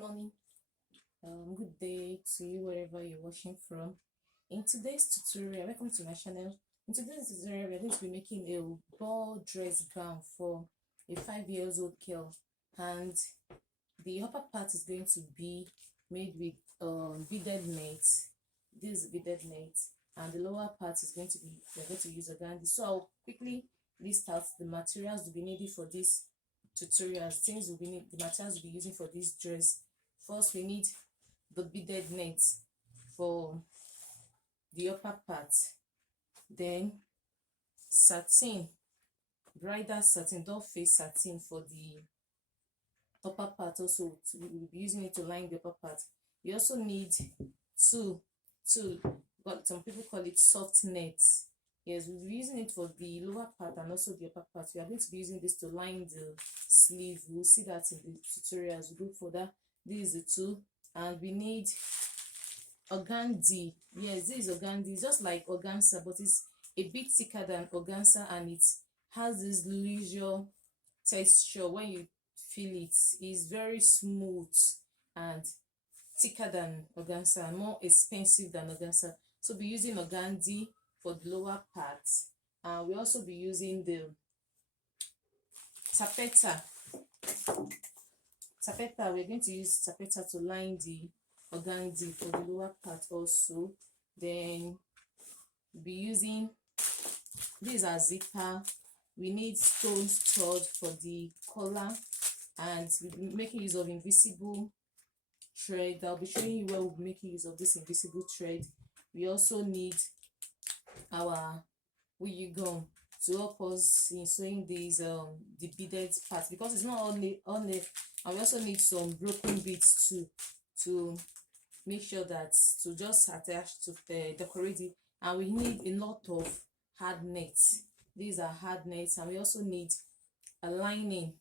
morning, good day to you wherever you're watching from. In today's tutorial, welcome to my channel. In today's tutorial, we're going to be making a ball dress gown for a 5-year-old girl, and the upper part is going to be made with beaded net. This is beaded net, and the lower part is going to be, we're going to use organdy. So I'll quickly list out the materials to be needed for this tutorial. Things will be the materials we'll be using for this dress. First, we need the beaded net for the upper part, then satin, bridal satin, doll face satin for the upper part. Also, we'll be using it to line the upper part. You also need two, but some people call it soft net. Yes, we'll be using it for the lower part and also the upper part. We are going to be using this to line the sleeve. We'll see that in the tutorials. We go for that. This is the two, and we need organdy. Yes, this is organdy. It's just like organza, but it's a bit thicker than organza, and it has this leisure texture. When you feel it, it's very smooth and thicker than organza and more expensive than organza. So we'll be using organdy for the lower part, and we'll also be using the taffeta. We're going to use taffeta to line the organdy for the lower part also. Then we'll be using, these are zipper. We need stone stud for the collar, and we'll be making use of invisible thread. I'll be showing you where we'll be making use of this invisible thread. We also need our wig gum to help us in sewing these the beaded parts, because it's not only and we also need some broken beads too, to make sure that to just attach to decorate it. And we need a lot of hard nets. These are hard nets, and we also need a lining.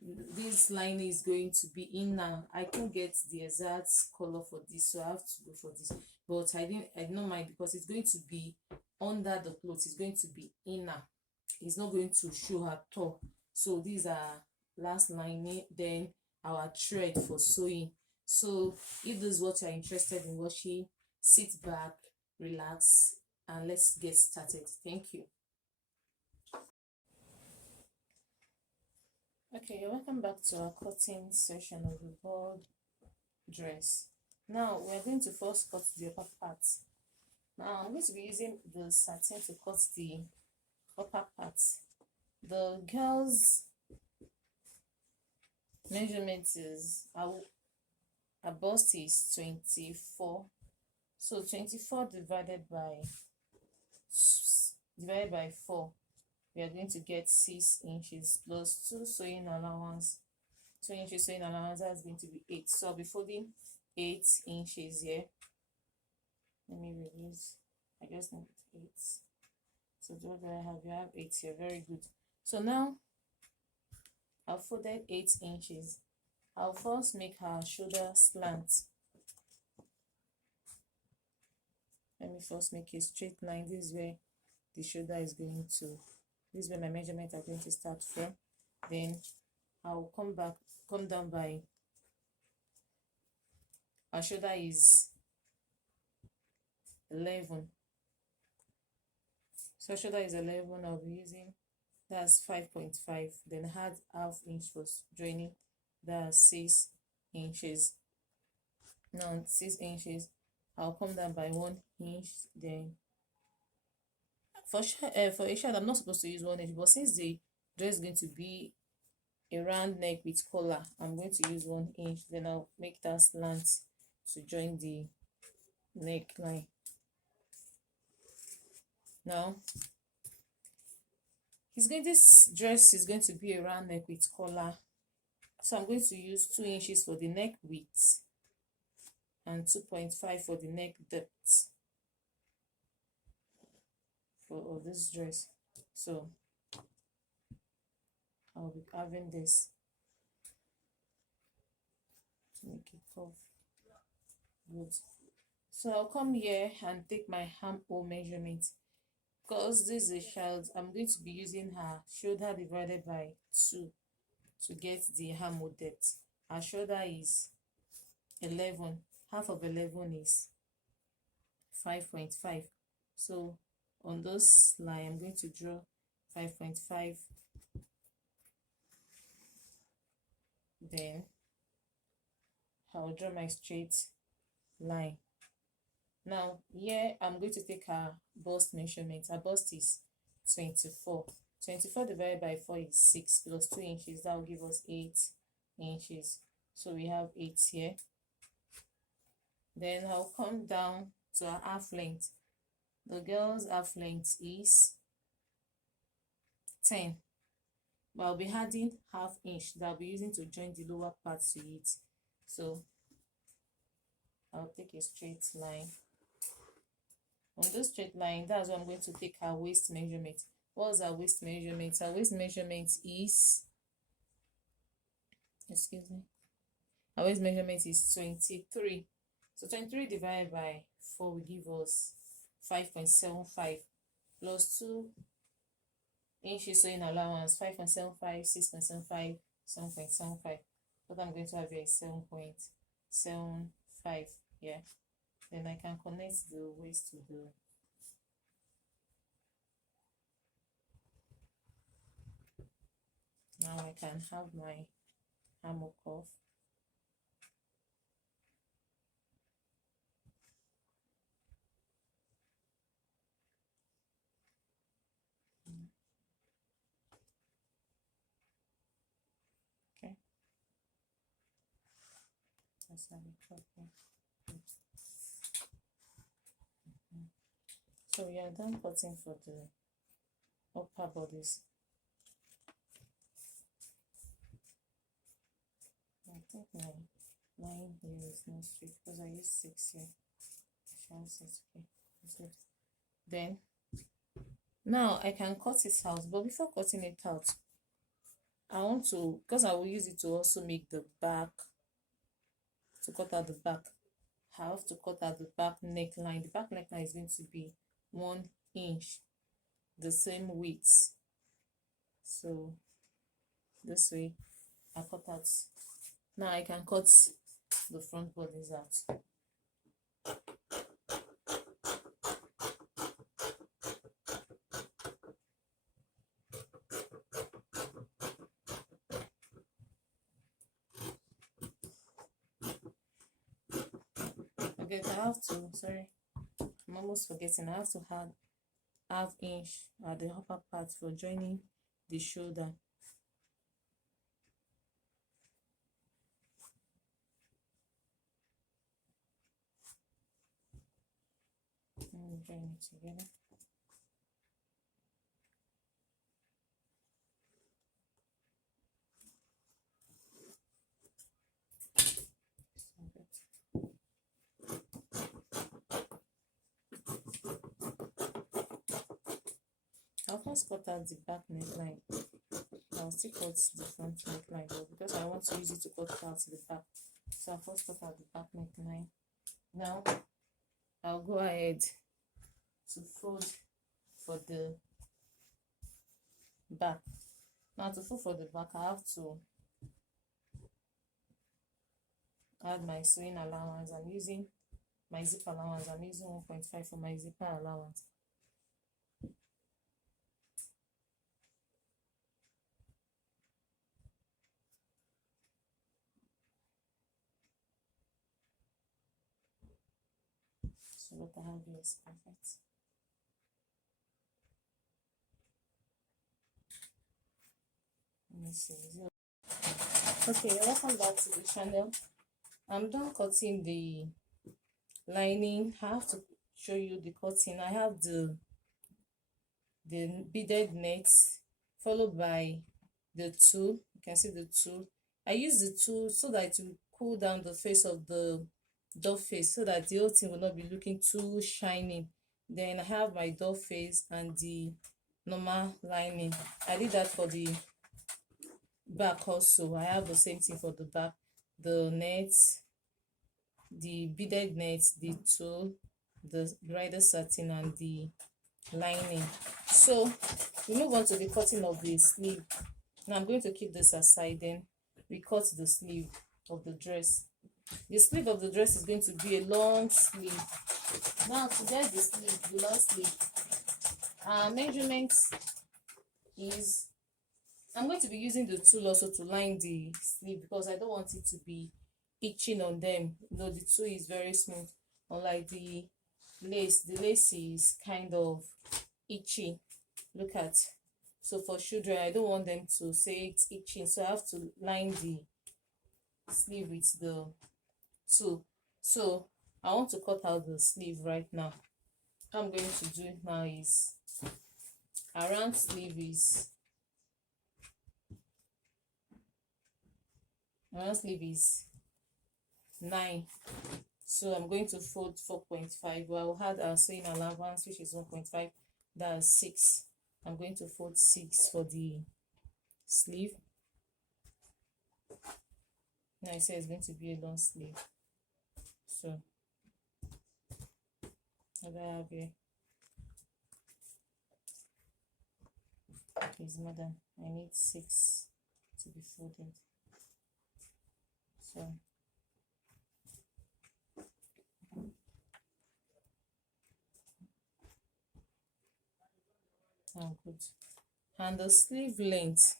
This lining is going to be inner. I couldn't get the exact color for this, so I have to go for this, but I don't mind, because it's going to be under the clothes. It's going to be inner. It's not going to show at all. So these are last lining, then our thread for sewing. So if this is what you're interested in watching, sit back, relax, and let's get started. Thank you. Okay, welcome back to our cutting session of the ball dress. Now we're going to first cut the upper part. Now I'm going to be using the satin to cut the upper part. The girl's measurement is, our bust is 24. So 24 divided by 4, we are going to get 6 inches plus 2 sewing allowance. 2 inches sewing allowance, that's going to be 8. So I'll be folding 8 inches here. Let me release. I just need 8. So what do I have? You have 8 here. Very good. So now I've folded 8 inches. I'll first make her shoulder slant. Let me first make a straight line. This is where the shoulder is going to. This is where my measurements are going to start from. Then I'll come down by, our shoulder is 11. So shoulder is 11. I'll be using, that's 5.5. Then add half inch for joining. That's 6 inches. Now 6 inches. I'll come down by 1 inch. Then for a shirt, I'm not supposed to use 1 inch, but since the dress is going to be a round neck with collar, I'm going to use 1 inch. Then I'll make that slant to join the neckline. Now this dress is going to be a round neck with collar, so I'm going to use 2 inches for the neck width and 2.5 for the neck depth for this dress. So I'll be having this to make it curve. Good. So I'll come here and take my armhole measurement. Because this is a child, I'm going to be using her shoulder divided by 2 to get the armhole depth. Her shoulder is 11. Half of 11 is 5.5. So on this line, I'm going to draw 5.5. Then I'll draw my straight line. Now here I'm going to take our bust measurement. Our bust is 24. 24 divided by 4 is 6 plus 2 inches. That will give us 8 inches. So we have 8 here. Then I'll come down to our half length. The girl's half length is 10. But I'll be adding half inch that I'll be using to join the lower part to it. So I'll take a straight line. On this straight line, that's what I'm going to take our waist measurement. What's our waist measurement? Our waist measurement is, our waist measurement is 23. So 23 divided by 4 will give us 5.75 plus 2 inches sewing allowance, 5.75, 6.75, 7.75. What I'm going to have here is 7.75 here. Then I can connect the waist to the now I can have my hammock off. Okay. That's how we cut it. So we are done cutting for the upper bodice. I think my line here is not straight because I used 6 here. Okay. Then now I can cut it out, but before cutting it out, I want to, because I will use it to also make the back, to cut out the back. I have to cut out the back neckline. The back neckline is going to be 1 inch, the same width. So this way I cut out. Now I can cut the front bodies out. Okay, I have to, sorry, I'm almost forgetting, I have to add half inch at the upper part for joining the shoulder. Join it together. I'll first cut out the back neckline. I'll still cut the front neckline, but because I want to use it to cut out the back, so I'll first cut out the back neckline. Now I'll go ahead to fold for the back. Now to fold for the back, I have to add my sewing allowance. I'm using my zip allowance. I'm using 1.5 for my zipper allowance. So what I have here is perfect. Let me see. Okay, welcome back to the channel. I'm done cutting the lining. I have to show you the cutting. I have the beaded net followed by the tool. You can see the tool. I use the tool so that it will cool down the face of the doll face so that the whole thing will not be looking too shiny. Then I have my doll face and the normal lining. I did that for the back also. I have the same thing for the back, the net, the beaded net, the tool, the bridal satin, and the lining. So we move on to the cutting of the sleeve. Now I'm going to keep this aside, then we cut the sleeve of the dress. The sleeve of the dress is going to be a long sleeve. Now to get the sleeve, the long sleeve, our measurement is, I'm going to be using the tool also to line the sleeve because I don't want it to be itching on them. The tool is very smooth, unlike the lace. The lace is kind of itchy. Look at. So for children, I don't want them to say it's itching, so I have to line the sleeve with the tool. So I want to cut out the sleeve right now. What I'm going to do now is, around sleeve is 9, so I'm going to fold 4.5. Well, I will add our sewing allowance, which is 1.5, that's 6. I'm going to fold 6 for the sleeve. Now I say it's going to be a long sleeve, so what I have here is more than, I need 6 to be folded. So good. And the sleeve length,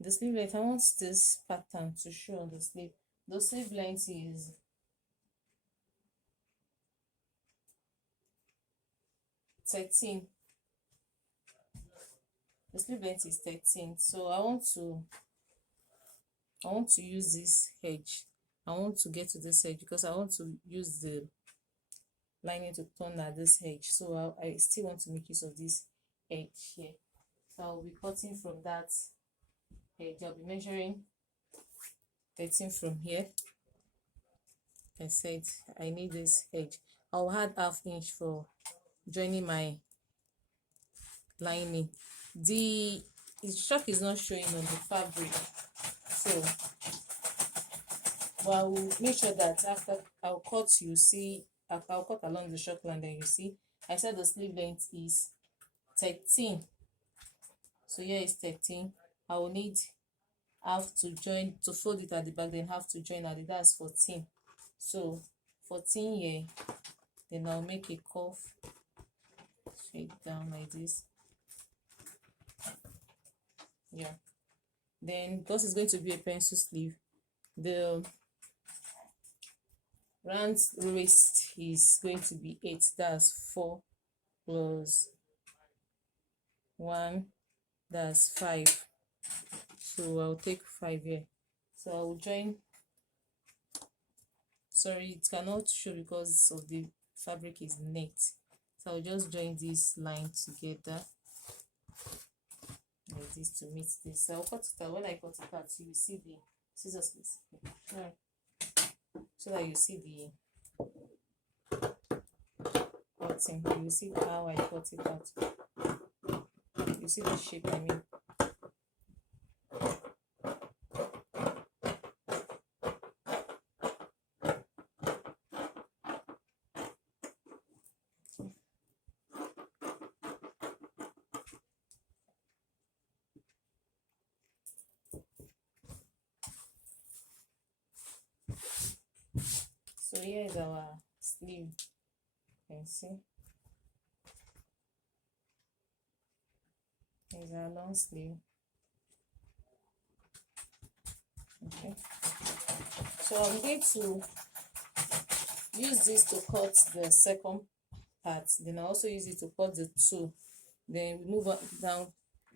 I want this pattern to show on the sleeve. The sleeve length is 13. The sleeve length is 13. So I want to use this edge. I want to get to this edge because I want to use the lining to turn at this edge. So I still want to make use of this edge here. So I'll be cutting from that edge. I'll be measuring 13 from here. I said I need this edge. I'll add ½ inch for joining my lining. The chalk is not showing on the fabric, so but I will make sure that after I'll cut, you see, I'll cut along the chalk line, then you see I said the sleeve length is 13. So here is 13. I will need half to join, to fold it at the back, then have to join at the, that's 14. So 14 here, then I'll make a curve straight down like this. Yeah, then because it's going to be a pencil sleeve, the round waist is going to be 8. That's 4 plus 1, that's 5. So I'll take 5 here. So I'll join, sorry, it cannot show because of the fabric is net. So I'll just join this line together like this to meet this. So I'll cut it out. When I cut it out, you will see the scissors, please. Right. So that you see the cutting. You see how I cut it out. You see the shape, I mean. So here is our sleeve. You can see. Here's our long sleeve. Okay. So I'm going to use this to cut the second part. Then I also use it to cut the two. Then we move on down.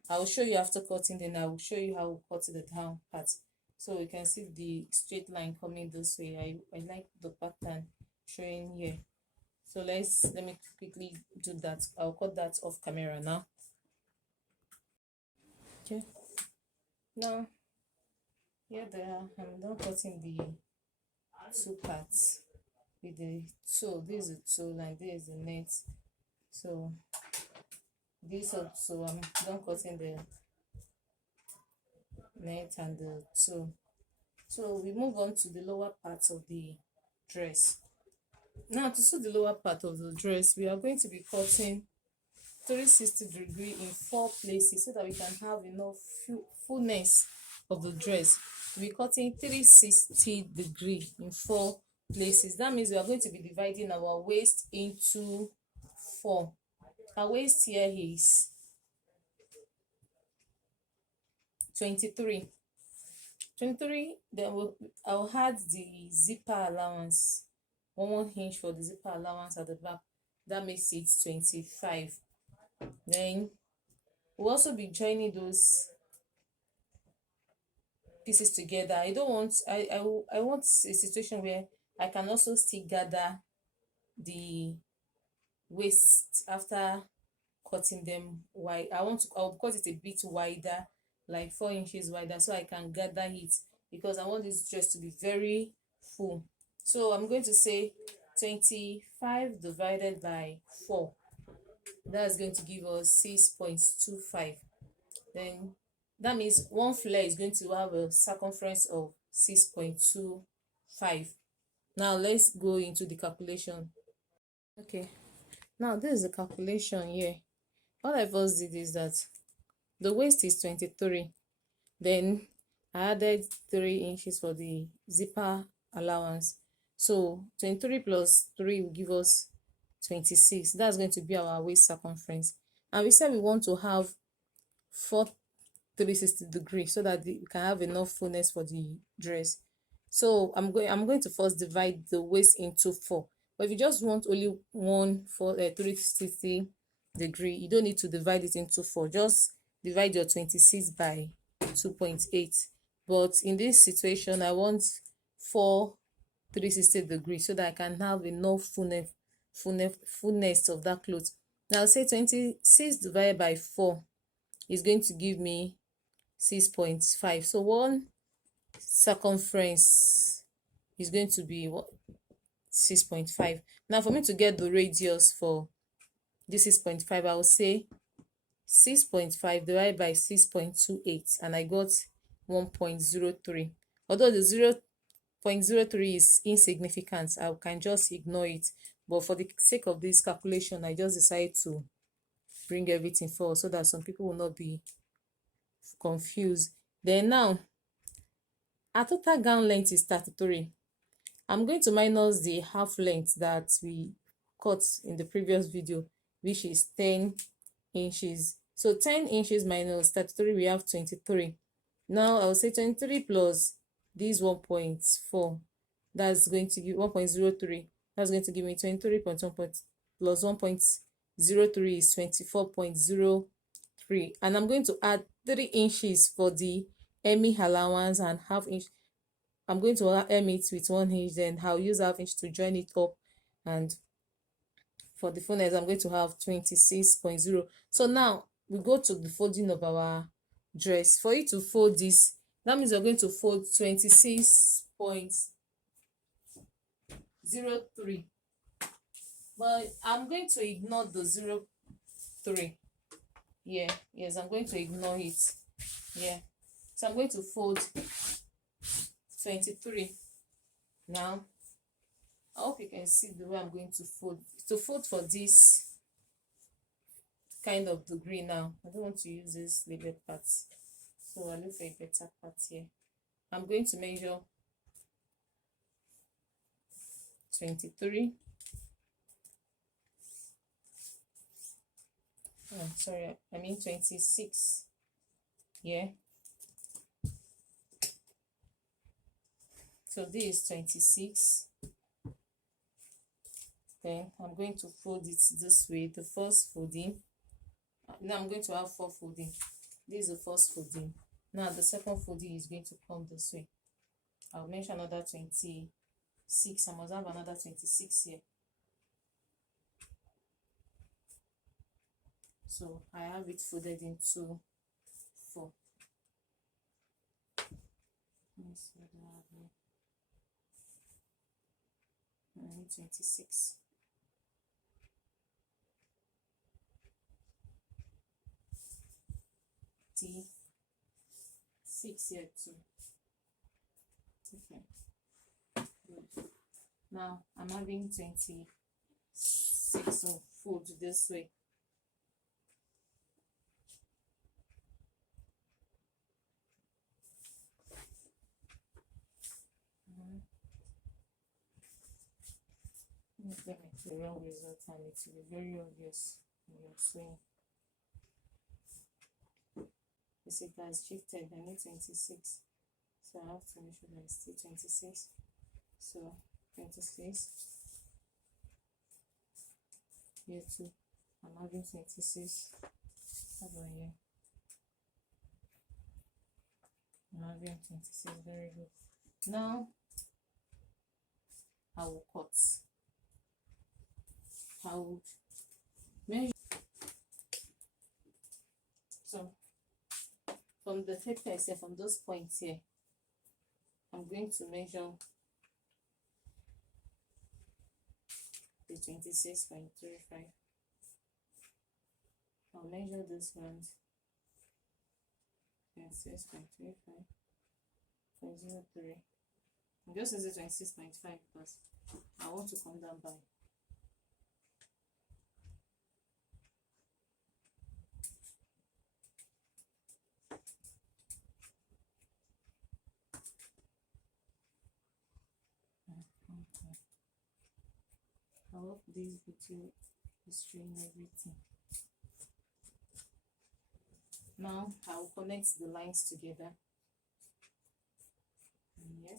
I will show you after cutting. Then I will show you how we cut the down part. So you can see the straight line coming this way. I like the pattern showing here. So let me quickly do that. I'll cut that off camera now. Okay. Now here I'm done cutting the two parts with the toe. This is the toe line, this is the net. So this also I'm done cutting the net and the toe. So we move on to the lower part of the dress. Now to sew the lower part of the dress, we are going to be cutting 360 degree in 4 places so that we can have enough fullness of the dress. We're cutting 360 in 4 places. That means we are going to be dividing our waist into 4. Our waist here is 23. Then I'll add the zipper allowance, 1 inch for the zipper allowance at the back. That makes it 25. Then we'll also be joining those pieces together. I want a situation where I can also still gather the waist after cutting them wide. I'll cut it a bit wider, like 4 inches wider, so I can gather it, because I want this dress to be very full. So I'm going to say 25 divided by 4. That's going to give us 6.25. Then that means one flare is going to have a circumference of 6.25. Now let's go into the calculation. Okay, now this is the calculation here. What I first did is that the waist is 23. Then I added 3 inches for the zipper allowance. So 23 plus 3 will give us 26. That's going to be our waist circumference. And we said we want to have 4 360 so that we can have enough fullness for the dress. So I'm going to first divide the waist into 4. But if you just want only one 360 degree, you don't need to divide it into 4. Just divide your 26 by 2.8. But in this situation, I want 4 360 so that I can have enough fullness of that cloth. Now say 26 divided by 4 is going to give me 6.5. So one circumference is going to be 6.5. Now for me to get the radius for this 6.5, I will say 6.5 divided by 6.28, and I got 1.03. Although the 0.03 is insignificant, I can just ignore it, but for the sake of this calculation, I just decided to bring everything forward so that some people will not be confused. Then now, our total gown length is 33. I'm going to minus the half length that we cut in the previous video, which is 10 inches. So 10 inches minus 33, we have 23. Now I'll say 23 plus this 1.4, that's going to give 1.03. That's going to give me 23.1 plus 1.03 is 24.03. And I'm going to add 3 inches for the hemming allowance and half inch. I'm going to hem it with 1 inch, then I'll use half inch to join it up, and for the fullness I'm going to have 26.0. So now we go to the folding of our dress. For you to fold this, that means you're going to fold 26.03, but I'm going to ignore the 0.3. Yes, I'm going to ignore it. So I'm going to fold 23. Now I hope you can see the way I'm going to fold. To fold for this kind of degree, now I don't want to use this label part, so I look for a better part here. I'm going to measure 23. Sorry, I mean 26. So this is 26. Then I'm going to fold it this way. The first folding. Now I'm going to have 4 folding. This is the first folding. Now the second folding is going to come this way. I'll measure another 26. I must have another 26 here. So I have it folded into 4. Let's see what I have here. 26. T6 here too. Okay. Good. Now I'm having 26, so fold this way. get the wrong result and it will be very obvious when you're sewing. You see guys, shifted, I need 26. So I have to make sure that it's still 26. So 26. Here too. I'm having 26. How about here? I'm having 26. Very good. Now I will cut. I would measure. So from the paper itself, from those points here, I'm going to measure the 26.35. I'll measure this one. 26.35.03. I'm just using 26.5 because I want to come down by. I hope this video is showing everything. Now I will connect the lines together. Here.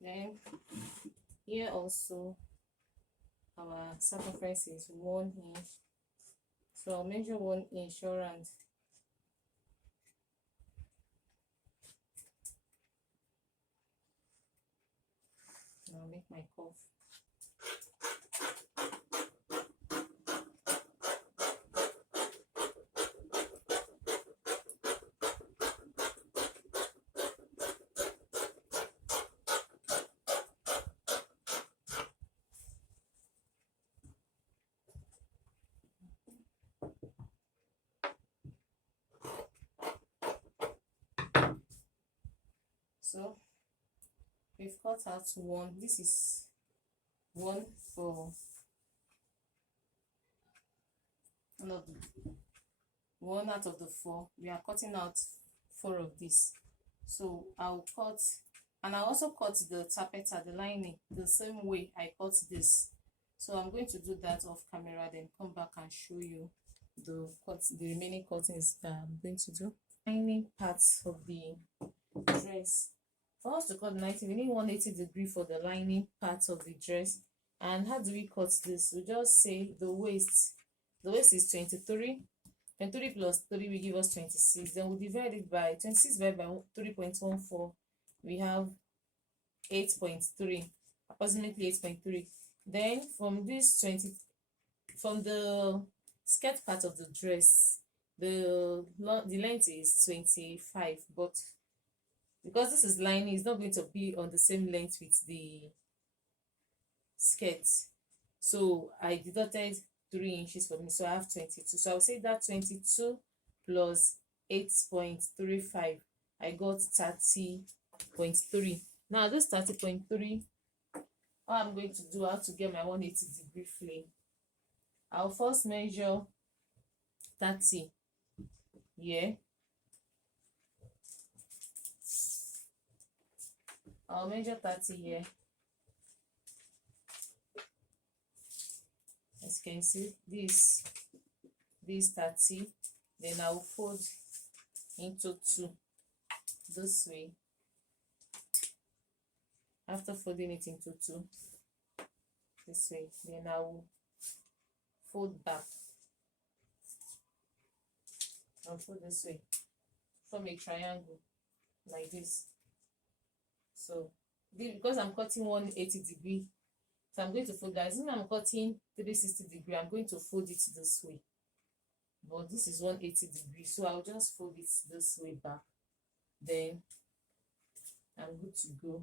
Then here also our circumference is 1 inch. So I'll measure 1 inch around. I'll make my cuff. So we've cut out one. This is one for one out of the 4. We are cutting out 4 of this. So I'll cut, and I also cut the tappeta, the lining, the same way I cut this. So I'm going to do that off camera, then come back and show you the remaining cuttings that I'm going to do. Lining parts of the dress. For us to cut 90, we need 180 for the lining part of the dress. And how do we cut this? We just say the waist. The waist is 23. 23 plus 3 will give us 26. Then we divide it by 26 divided by 3.14. We have 8.3, approximately 8.3. Then from this from the skirt part of the dress, the length is 25, but because this is lining, it's not going to be on the same length with the skirt. So I deducted 3 inches for me, so I have 22. So I'll say that 22 plus 8.35, I got 30.3. Now this 30.3, what I'm going to do, how to get my 180 flame. I'll first measure 30 here. I'll measure 30 here. As you can see, this 30. Then I'll fold into 2 this way. After folding it into 2 this way, then I will fold back. I'll fold this way, form a triangle like this. So because I'm cutting 180, so I'm going to fold that. When I'm cutting 360, I'm going to fold it this way, but this is 180, so I'll just fold it this way back. Then I'm good to go.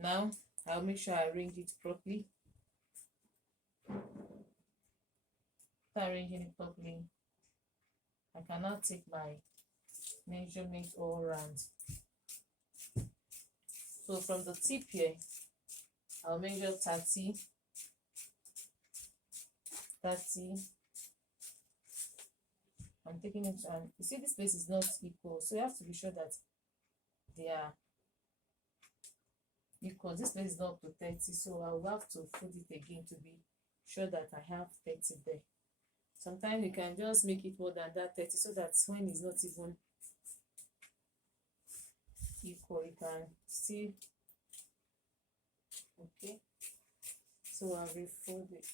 Now I'll make sure I arrange it properly. After arranging it properly, I can now take my measurement all around. So from the tip here, I'll measure 30, I'm taking it, and you see this place is not equal, so you have to be sure that they are equal. This place is not up to 30, so I will have to fold it again to be sure that I have 30 there. Sometimes you can just make it more than that 30, so that when it's not even equal, you can see. Okay, so I'll refold it,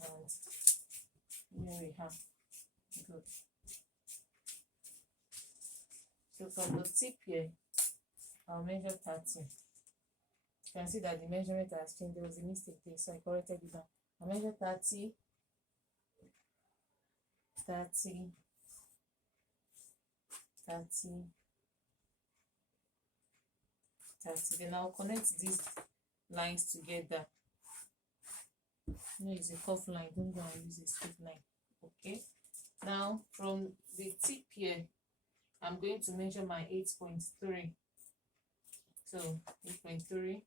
and here we have. Good. So from the tip here, I'll measure 30. You can see that the measurement has changed. There was a mistake there, so I corrected it now. I measure 30, 30, 30, 30. Then I'll connect these lines together. No, use a curved line, don't go and use a straight line. Okay, now from the tip here, I'm going to measure my 8.3. So 8.3,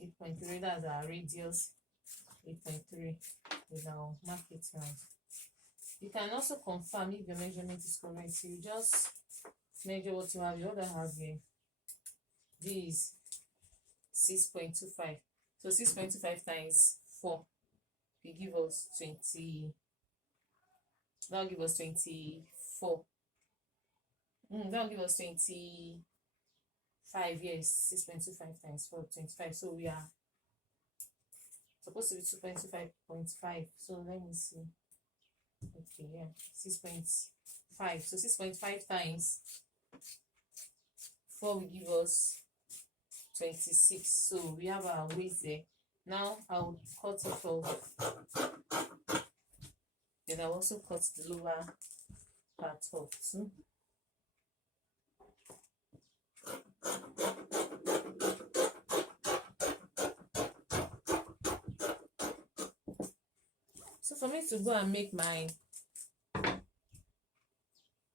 8.3, that's our radius. 8.3, then I'll mark it round. You can also confirm if your measurement is correct. So you just measure what you have. The other have here, this is 6.25. So 6.25 times 4 will give us 20. That'll give us 24. That'll give us 25. Yes, 6.25 times 4, 25. So we are supposed to be 2.25.5. So let me see. Okay, yeah, 6.5. So 6.5 times 4 will give us 26. So we have our weight there. Now I will cut it off. Then I'll also cut the lower part off too. So for me to go and make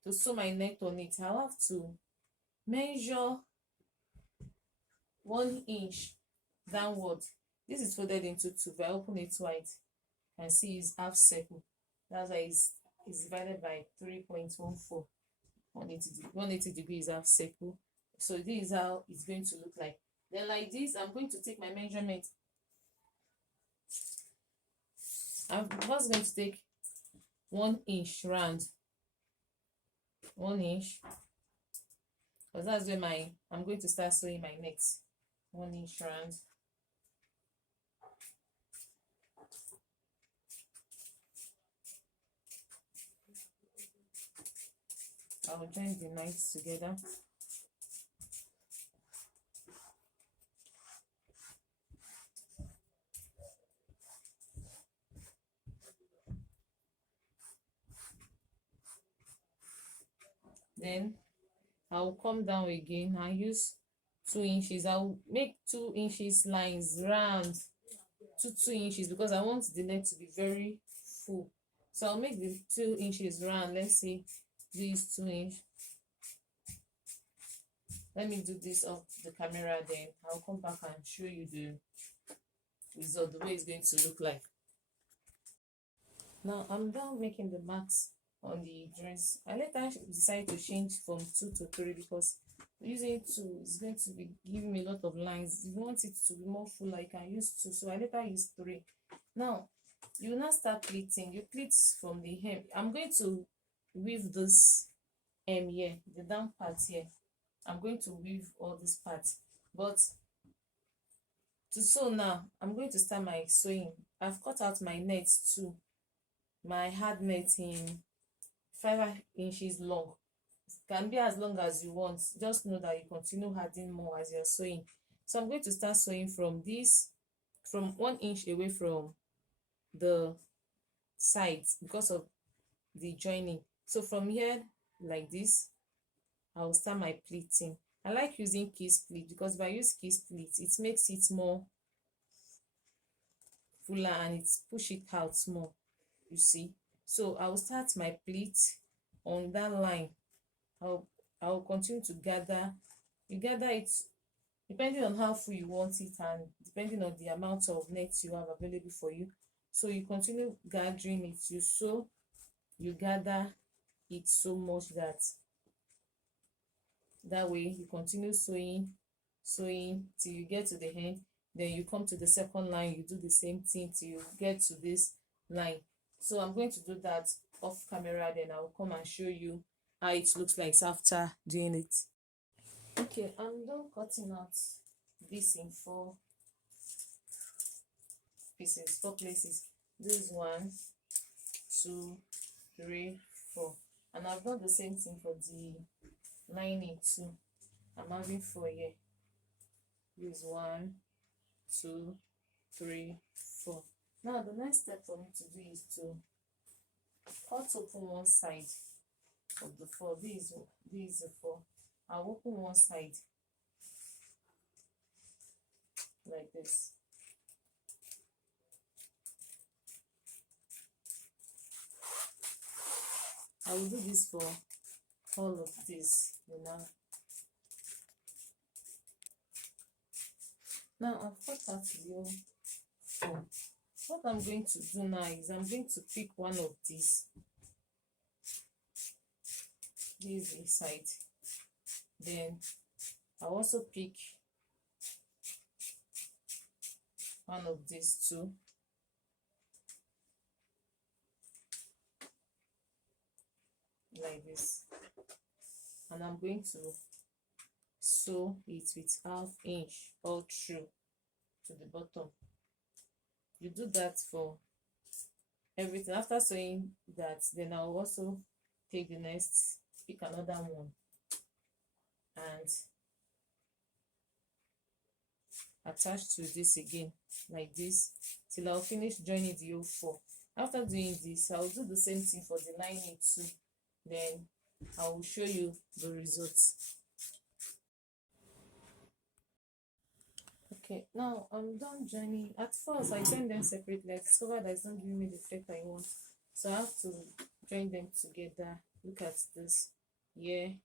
to sew my neck on it, I'll have to measure 1 inch downward. This is folded into 2. If I open it wide, you can see it's half circle. That's why it's divided by 3.14. 180 degrees half circle. So this is how it's going to look like. Then like this, I'm going to take my measurement. I'm first going to take 1 inch round. 1 inch, because that's where I'm going to start sewing my next 1 inch round. I'll join the knives together. Then I'll come down again and use 2 inches. I'll make 2 inches lines round to 2 inches because I want the neck to be very full. So I'll make the 2 inches round. Let's say this 2 inch. Let me do this off the camera, then I'll come back and show you the result, the way it's going to look like. Now I'm done making the marks on the dress. I later decided to change from 2 to 3 because using 2 is going to be giving me a lot of lines. If you want it to be more full, I can use 2. So I later use 3. Now you will now start pleating. You pleat from the hem. I'm going to weave this hem here, the down part here. I'm going to weave all this part, but to sew now, I'm going to start my sewing. I've cut out my net too, my hard net in 5 inches long. It can be as long as you want. Just know that you continue adding more as you're sewing. So I'm going to start sewing from 1 inch away from the sides because of the joining. So from here like this, I'll start my pleating. I like using kiss pleat because if I use kiss pleat, it makes it more fuller and it push it out more, you see. So I'll start my pleat on that line. I'll continue to gather. You gather it depending on how full you want it and depending on the amount of net you have available for you. So you continue gathering it. You sew you gather it so much that way you continue sewing till you get to the end. Then you come to the second line, you do the same thing till you get to this line. So I'm going to do that off camera, then I'll come and show you how it looks like after doing it. Okay, I'm done cutting out this in 4 pieces, 4 places. This 1, 2, 3, 4, and I've done the same thing for the lining too. I'm having 4 here. This 1, 2, 3, 4. Now the next step for me to do is to cut open one side of the 4. This is the 4. I'll open one side like this. I will do this for all of this, you know. Now I've cut out the whole 4. What I'm going to do now is I'm going to pick one of these. This inside. Then I'll also pick one of these two. Like this. And I'm going to sew it with 1/2 inch all through to the bottom. You do that for everything. After sewing that, then I'll also take the next, pick another one and attach to this again like this till I'll finish joining the whole 4. After doing this, I'll do the same thing for the lining too. Then I will show you the results. Okay, now I'm done joining. At first I joined them separately. I discovered that it's not giving me the effect I want, so I have to join them together. Look at this. Here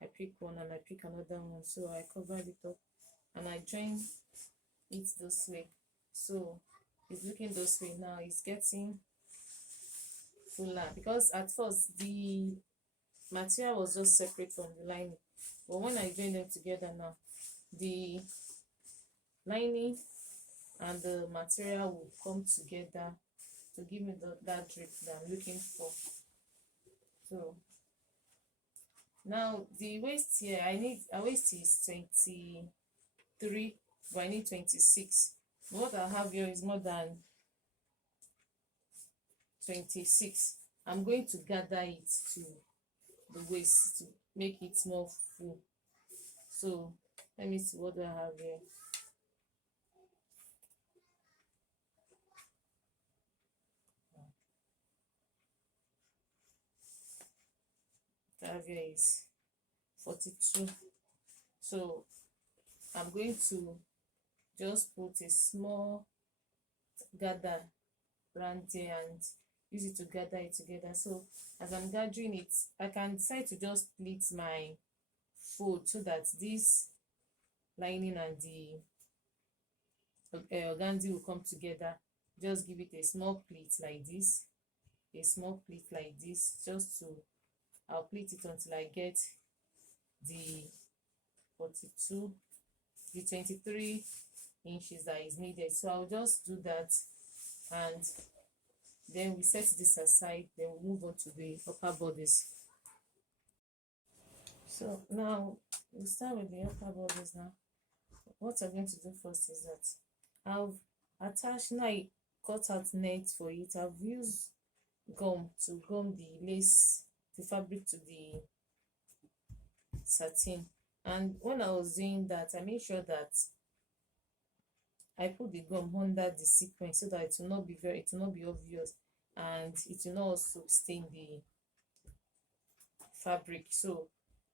I pick one and I pick another one, so I covered it up and I join it this way. So it's looking this way now. It's getting fuller because at first the material was just separate from the lining, but when I join them together now, the lining and the material will come together to give me that drip that I'm looking for. So now the waist here, our waist is 23, but I need 26. What I have here is more than 26. I'm going to gather it to the waist to make it more full. So let me see what I have here. What I have here is 42. So I'm going to just put a small gather around there and use it to gather it together. So as I'm gathering it, I can decide to just split my fold so that this lining and the organdy will come together. Just give it a small pleat like this, just to, I'll pleat it until I get the 42, the 23 inches that is needed. So I'll just do that, and then we set this aside. Then we'll move on to the upper bodice. So now we'll start with the upper bodice. Now what I'm going to do first is that I've attached, now I cut out net for it. I've used gum to gum the lace, the fabric to the satin. And when I was doing that, I made sure that I put the gum under the sequence so that it will not be obvious, and it will not also stain the fabric. So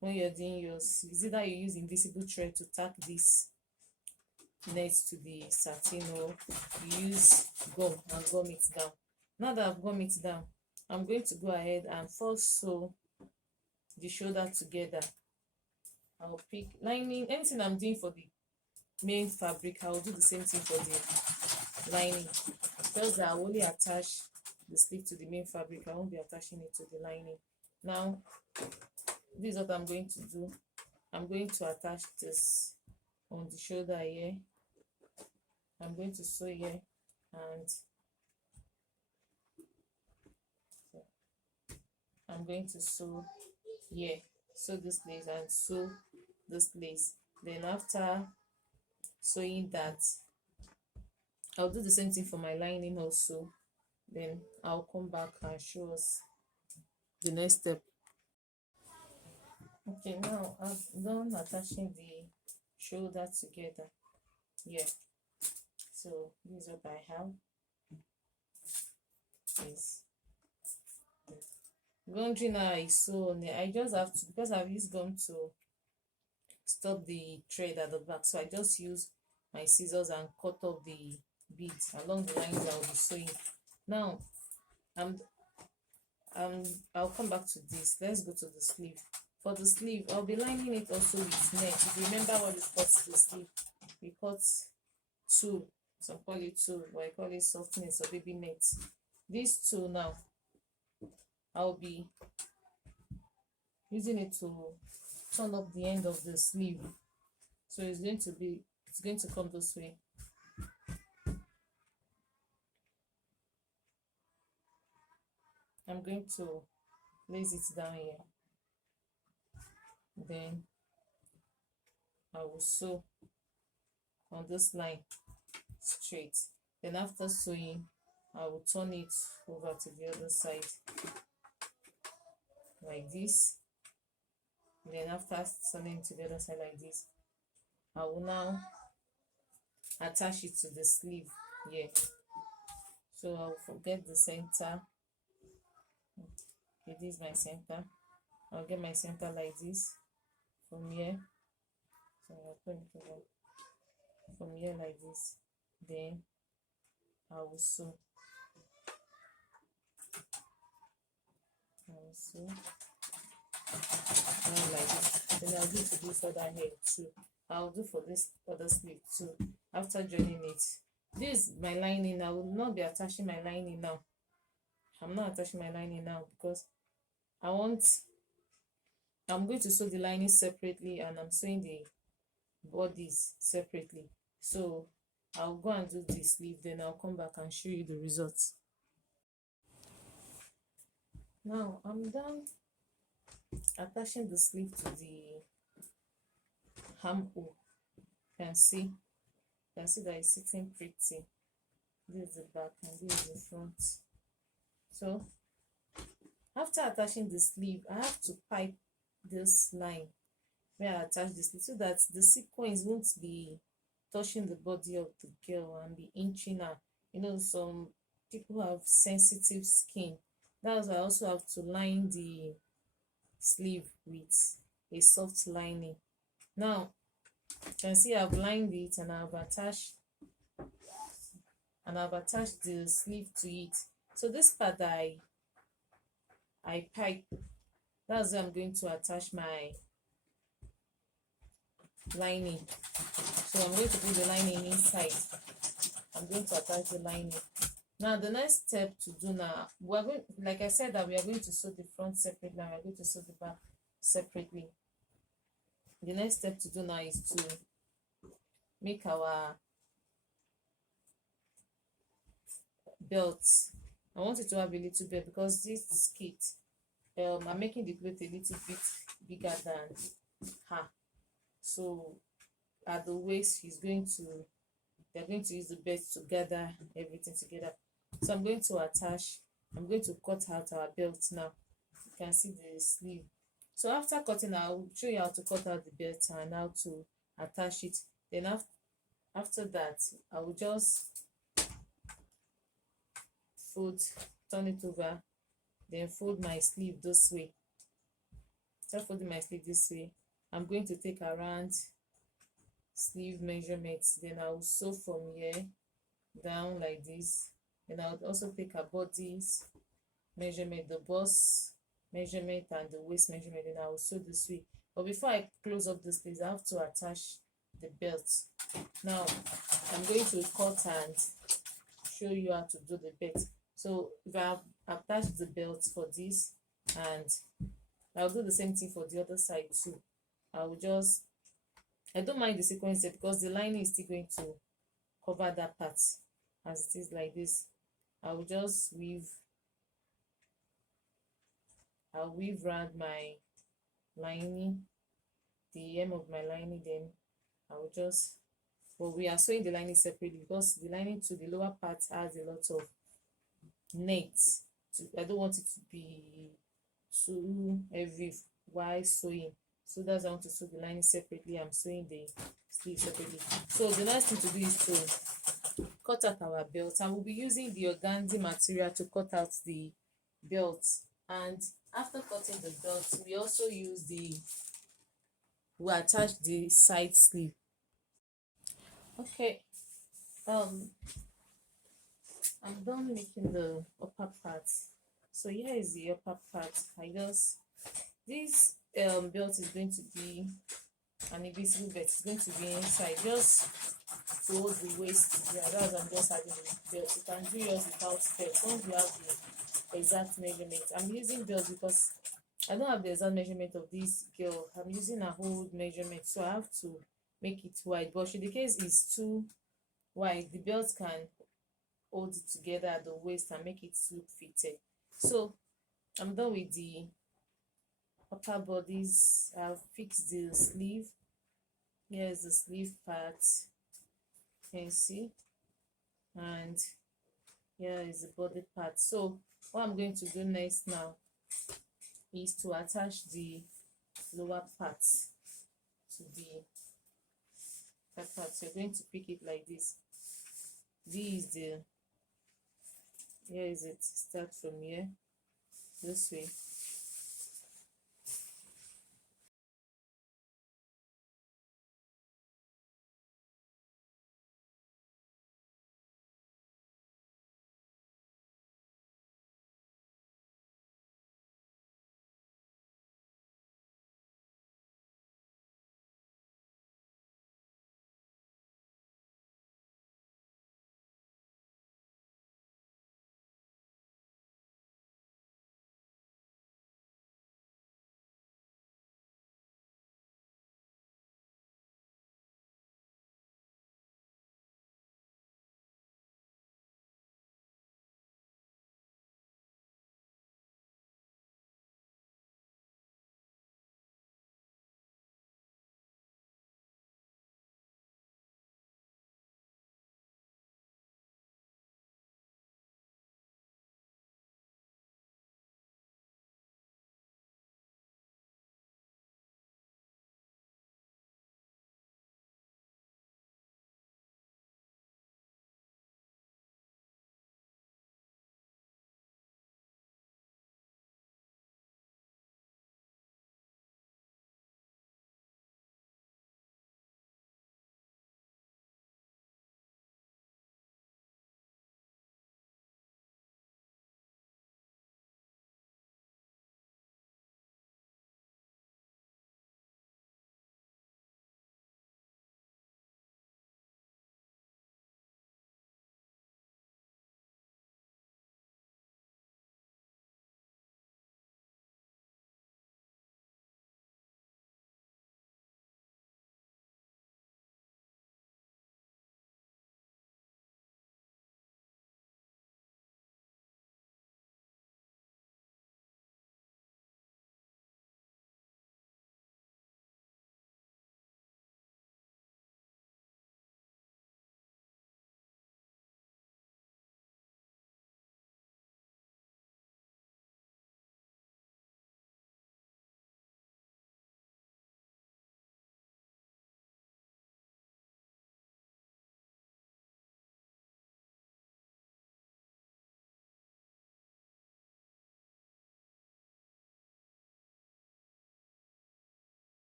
when you're doing yours, it's either you use invisible thread to tack this net to the satin, or you use gum and gum it down. Now that I've gum it down, I'm going to go ahead and first sew the shoulder together. I'll pick lining, anything I'm doing for the main fabric, I'll do the same thing for the lining. Just that I'll only attach the sleeve to the main fabric. I won't be attaching it to the lining. Now this is what I'm going to do. I'm going to attach this on the shoulder here. I'm going to sew here, and I'm going to sew here, sew this place and sew this place. Then after sewing that, I'll do the same thing for my lining also. Then I'll come back and show us the next step. Okay, now I've done attaching the shoulder together. Yeah, so this is what I have. Yes, laundry now is so on there. I just have to, because I've used gum to stop the thread at the back, so I just use my scissors and cut off the beads along the lines I will be sewing. Now I'll come back to this. Let's go to the sleeve. For the sleeve, I'll be lining it also with net. If you remember what is cut the sleeve, we cut two, some call it two, but I call it soft net or baby net. These two now, I'll be using it to turn up the end of the sleeve. So it's going to come this way. I'm going to place it down here. Then I will sew on this line straight. Then after sewing, I will turn it over to the other side like this. Then after turning to the other side like this, I will now attach it to the sleeve here. So I'll forget the center. Okay, this is my center. I'll get my center like this from here. So I'll put it over from here like this. Then I will sew. Like this. Then I'll do to this other head too. I'll do for this other sleeve too. After joining it, this is my lining. I will not be attaching my lining now. I'm not attaching my lining now because I'm going to sew the lining separately and I'm sewing the bodies separately. So I'll go and do the sleeve, then I'll come back and show you the results. Now I'm done attaching the sleeve to the armhole. You can see that it's sitting pretty. This is the back and this is the front. So after attaching the sleeve, I have to pipe this line where I attach the sleeve so that the sequins won't be touching the body of the girl and be inching her. You know, some people have sensitive skin. That's why I also have to line the sleeve with a soft lining. Now you can see I've lined it and I've attached the sleeve to it. So this part I pipe, that's where I'm going to attach my lining. So I'm going to put the lining inside. I'm going to attach the lining. Now the next step to do now, we're going, like I said, that we are going to sew the front separately and we're going to sew the back separately. The next step to do now is to make our belts. I want it to have a little belt because this skit, I'm making the cloth a little bit bigger than her. So at the waist, they're going to use the belt to gather everything together. So I'm going to cut out our belt now. You can see the sleeve. So after cutting, I'll show you how to cut out the belt and how to attach it. Then after that, I will just turn it over, then fold my sleeve this way. After folding my sleeve this way, I'm going to take around sleeve measurements. Then I will sew from here down like this. Then I will also take a body's measurement, the bust measurement and the waist measurement. Then I will sew this way. But before I close up this place, I have to attach the belt. Now I'm going to cut and show you how to do the belt. So if I have attached the belt for this, and I'll do the same thing for the other side too. I will just, I don't mind the sequence here because the lining is still going to cover that part as it is like this. I will just weave, I'll weave around my lining, the hem of my lining, then I will just, but we are sewing the lining separately because the lining to the lower part has a lot of net. I don't want it to be too heavy while sewing, so that's why I want to sew the lining separately. I'm sewing the sleeve separately. So the next thing to do is to cut out our belt, and we'll be using the organdy material to cut out the belt. And after cutting the belt, we also use the, we attach the side sleeve. Okay, um I'm done making the upper part. So here is the upper part. I just, this belt is going to be an invisible belt. It's going to be inside, just to hold the waist. Yeah, that's why I'm just adding the belt. You can do yours without belt once you have the exact measurement. I'm using belt because I don't have the exact measurement of this girl. I'm using a whole measurement, so I have to make it wide. But in the case is too wide, the belt can hold it together at the waist and make it look fitted. So I'm done with the upper bodies. I've fixed the sleeve. Here is the sleeve part, you can see, and here is the body part. So what I'm going to do next now is to attach the lower part to the that part. So you're going to pick it like this. This is the, here is it, start from here this way.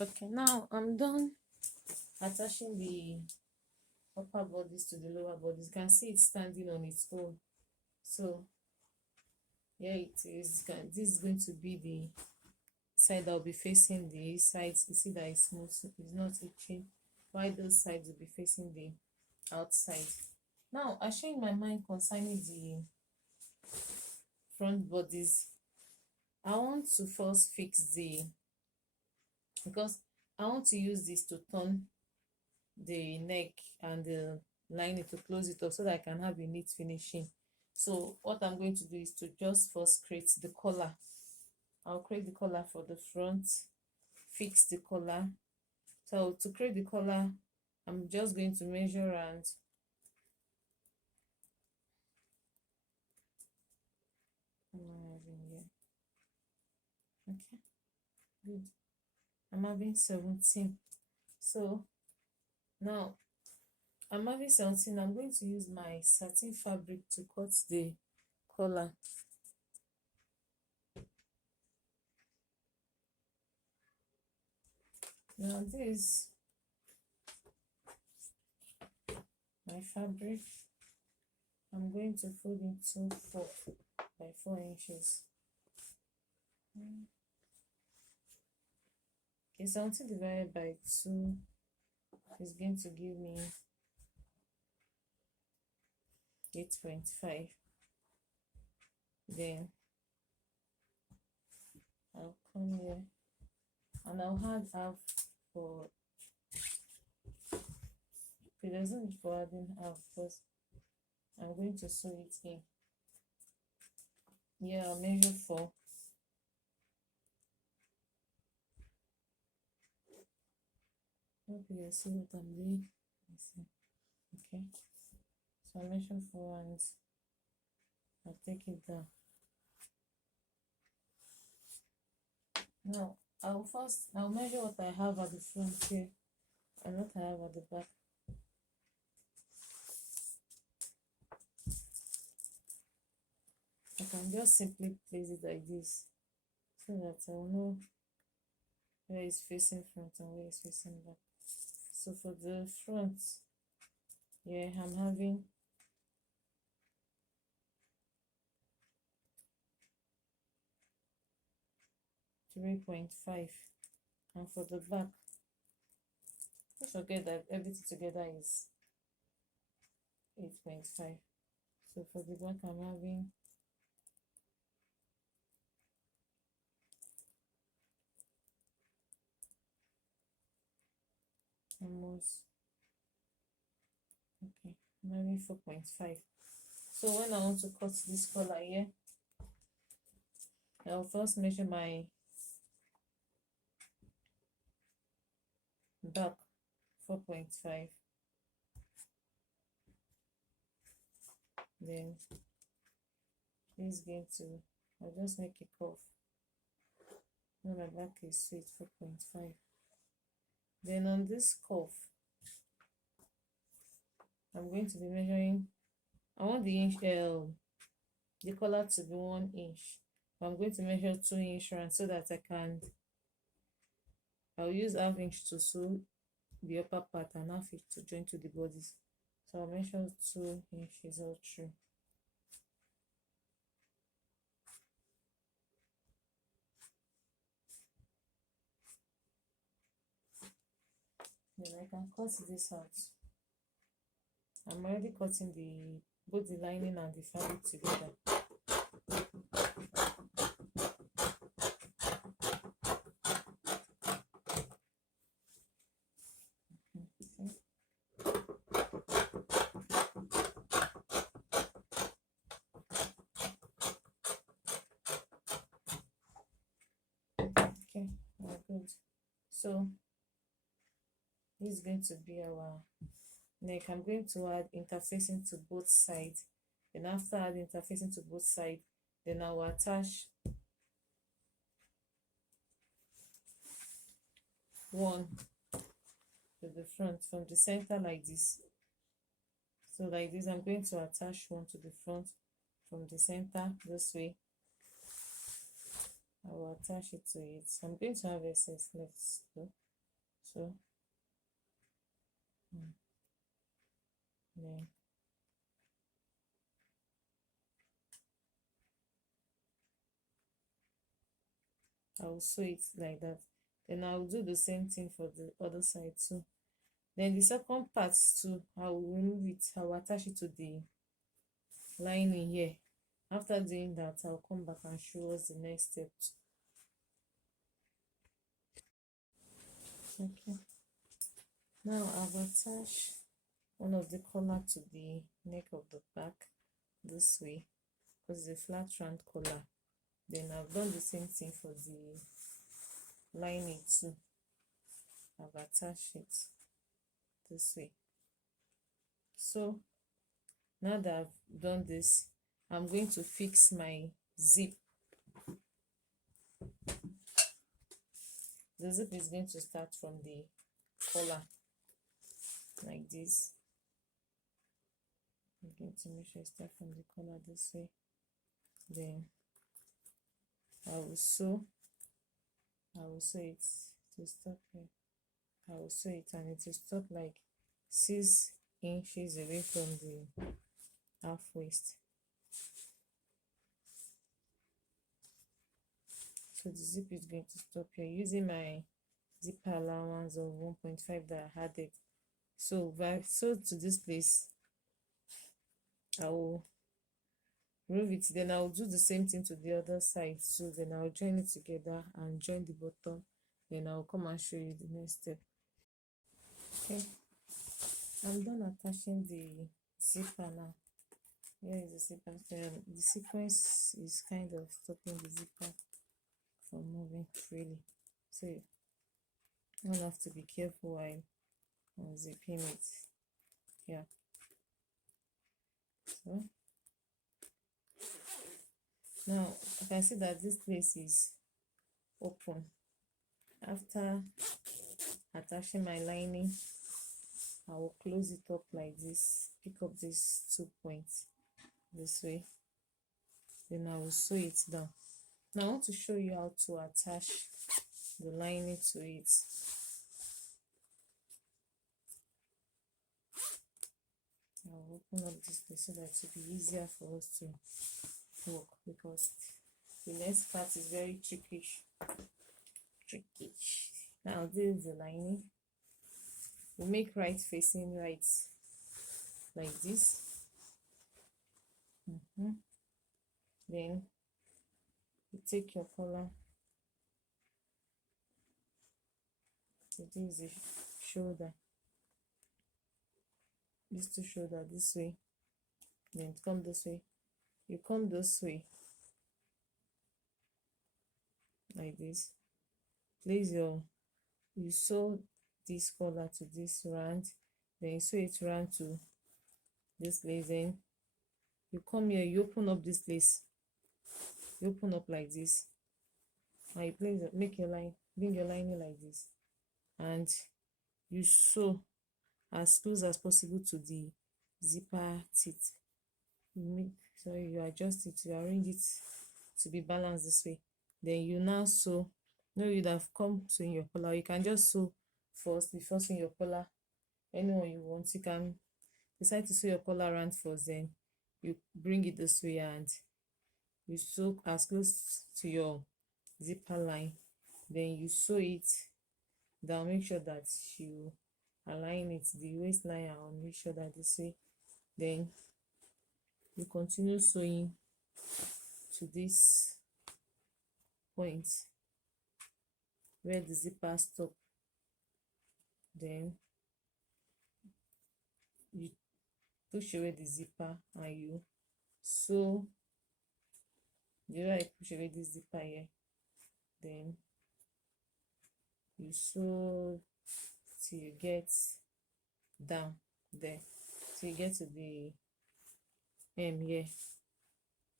Okay, now I'm done attaching the upper bodice to the lower bodice. You can see it standing on its own. So here it is. This is going to be the side that will be facing the sides. You see that it's smooth, it's not itching, while those sides will be facing the outside. Now I change my mind concerning the front bodies. I want to first fix the, because I want to use this to turn the neck and the lining to close it up so that I can have a neat finishing. So what I'm going to do is to just first create the collar. I'll create the collar for the front, fix the collar. So to create the collar, I'm just going to measure and okay, good. I'm having 17. So now I'm having 17. I'm going to use my satin fabric to cut the collar. Now this my fabric, I'm going to fold into 4 by 4 inches. Okay, 17 divided by 2 is going to give me 8.5. Then I'll come here and I'll add half for, okay, there's no need for adding half because I'm going to sew it in. Yeah, I'll measure 4. Hope you can see what I'm doing. Okay, so I measure 4 and I'll take it down. Now I'll measure what I have at the front here and what I have at the back. I can just simply place it like this so that I'll know where it's facing front and where it's facing back. So for the front, yeah, I'm having 3.5, and for the back, don't forget that everything together is 8.5. So for the back, I'm having almost, okay, I'm having 4.5. So when I want to cut this collar here, I'll first measure my back 4.5. Then this is going to, I'll just make a curve. When my back is straight, 4.5. Then on this curve, I'm going to be measuring, I want the inch, the collar to be 1 inch. I'm going to measure 2 inch round so that I'll use half inch to sew the upper part and half inch to join to the bodies. So I'll measure 2 inches all through. Then I can cut this out. I'm already cutting both the lining and the fabric together. Okay, good. So this is going to be our neck. I'm going to add interfacing to both sides. Then after adding interfacing to both sides, then I will attach one to the front from the center like this. So like this, I'm going to attach one to the front from the center this way. I will attach it to it. I'm going to have excess left though. So then I will sew it like that. Then I will do the same thing for the other side too. Then the second part too, I will remove it. I will attach it to the lining here. After doing that, I'll come back and show us the next step. Okay. Now I've attached one of the collar to the neck of the back this way because it's a flat round collar. Then I've done the same thing for the lining too. I've attached it this way. So now that I've done this, I'm going to fix my zip. The zip is going to start from the collar like this. I'm going to make sure I start from the collar this way. Then I will sew it to stop here. I will sew it and it will stop like 6 inches away from the half waist. So the zip is going to stop here using my zipper allowance of 1.5 that I had it. So if I sew to this place, I will remove it. Then I'll do the same thing to the other side. So then I'll join it together and join the bottom. Then I'll come and show you the next step. Okay, I'm done attaching the zipper now. Here is the zipper. The sequence is kind of stopping the zipper from moving freely. So you have to be careful while unzipping it. Yeah. So now I can see that this place is open. After attaching my lining, I will close it up like this, pick up these 2 points this way, then I will sew it down. Now I want to show you how to attach the lining to it. I'll open up this place so that it will be easier for us to work, because the next part is very tricky. Now this is the lining. We make right facing right like this. Then you take your collar. So this is the shoulder. This to shoulder this way. Then come this way. You come this way like this. Place you sew this collar to this round, then you sew it round to this place. Then you come here, you open up this place, you open up like this, and you place make your line, bring your lining like this, and you sew as close as possible to the zipper teeth. You adjust it, you arrange it to be balanced this way. Then you now sew. No, you'd have come to your collar. You can just sew first before sewing your collar. Anyone you want, you can decide to sew your collar around first. Then you bring it this way and you sew as close to your zipper line. Then you sew it down. Make sure that you align it, the waistline, and make sure that this way. Then you continue sewing to this point where the zipper stop. Then you push away the zipper and you sew the way I push away the zipper here. Then you sew till you get down there, till you get to the here,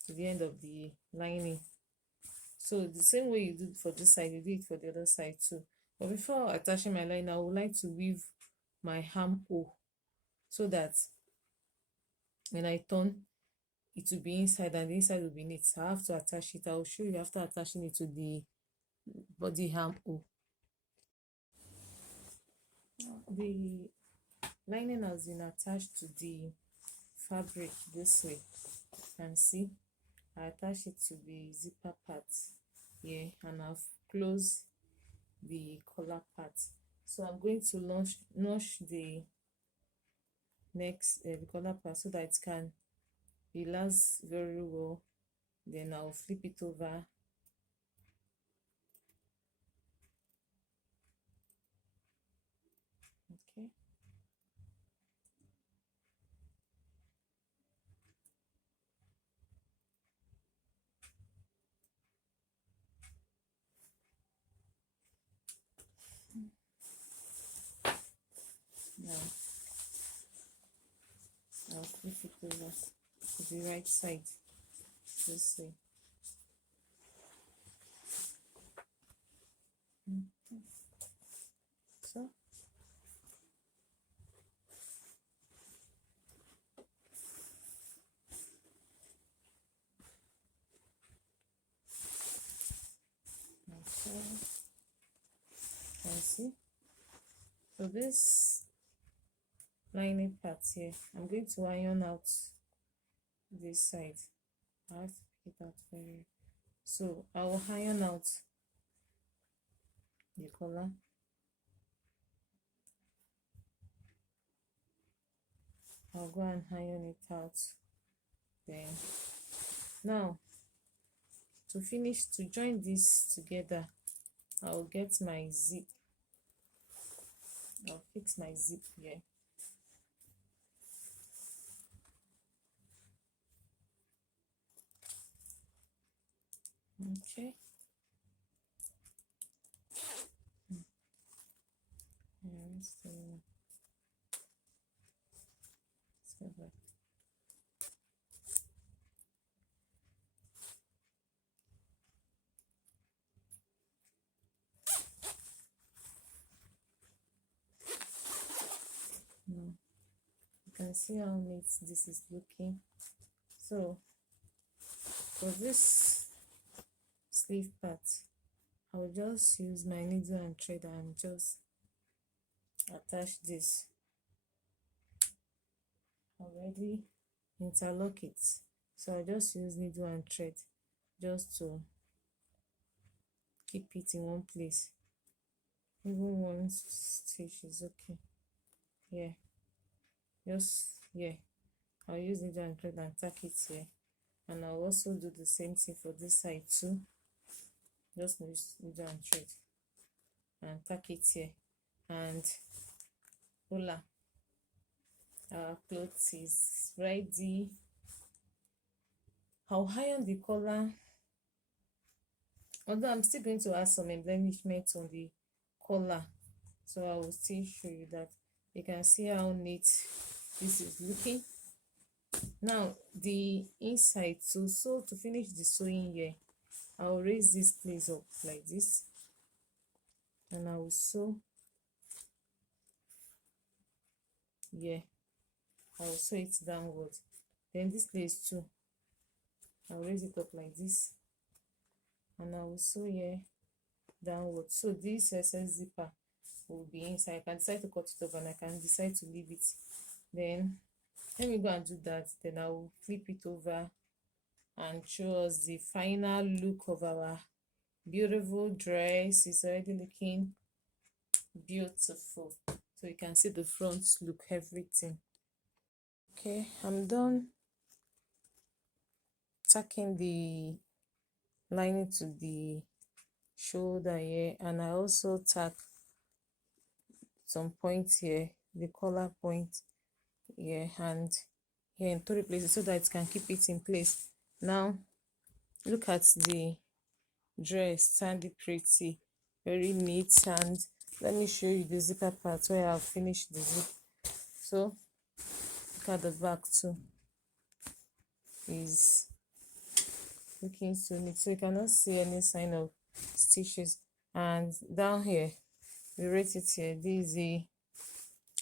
to the end of the lining. So the same way you do it for this side, you do it for the other side too. But before attaching my line, I would like to weave my armhole so that when I turn, it will be inside and the inside will be neat. So I have to attach it. I will show you after attaching it to the body armhole. The lining has been attached to the fabric this way. You can see I attach it to the zipper part here, and I've closed the collar part. So I'm going to notch the next the collar part so that it can relax very well. Then I'll flip it over. Okay. Now I'll flip it over to the right side this way. So can see. So this lining part here, I'm going to iron out this side. I have to pick it out very. So I will iron out the collar. I'll go and iron it out. Then now to finish, to join this together, I'll get my zip. I'll fix my zip here. Okay. Where's the silver? Now you can see how neat this is looking. So for this sleeve part, I'll just use my needle and thread and just attach this. Already interlock it, so I just use needle and thread just to keep it in one place. Even one stitch is okay. Yeah, just I'll use needle and thread and tack it here, and I'll also do the same thing for this side too. Just use needle and thread and tack it here, and voila, our clothes is ready. I'll iron the collar, although I'm still going to add some embellishment on the collar, so I will still show you that. You can see how neat this is looking. Now the inside, so to finish the sewing here, I'll raise this place up like this, and I will sew here. I will sew it downward. Then this place too, I'll raise it up like this, and I will sew here downward. So this SS zipper will be inside. I can decide to cut it off, and I can decide to leave it. Then let me go and do that. Then I will flip it over and show us the final look of our beautiful dress. It's already looking beautiful, so you can see the front look, everything. Okay, I'm done tacking the lining to the shoulder here, and I also tack some points here, the collar point here and here in 3 places, so that it can keep it in place. Now look at the dress, standing pretty, very neat. And let me show you the zipper part where I've finished the zip. So look at the back too, is looking so neat, so you cannot see any sign of stitches. And down here, we rate it here, this is the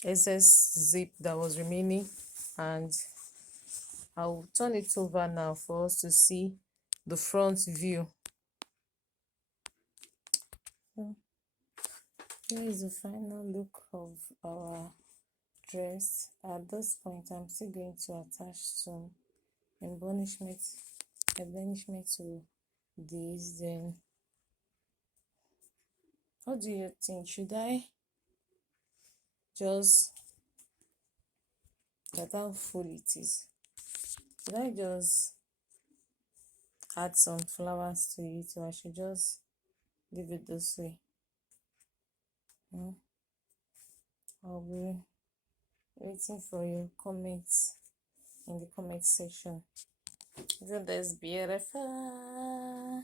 excess zip that was remaining, and I'll turn it over now for us to see the front view. Here is the final look of our dress. At this point, I'm still going to attach some embellishment to this. Then what do you think? Should I just get how full it is? Should I just add some flowers to it, or I should just leave it this way? I'll be waiting for your comments in the comment section. Isn't this beautiful?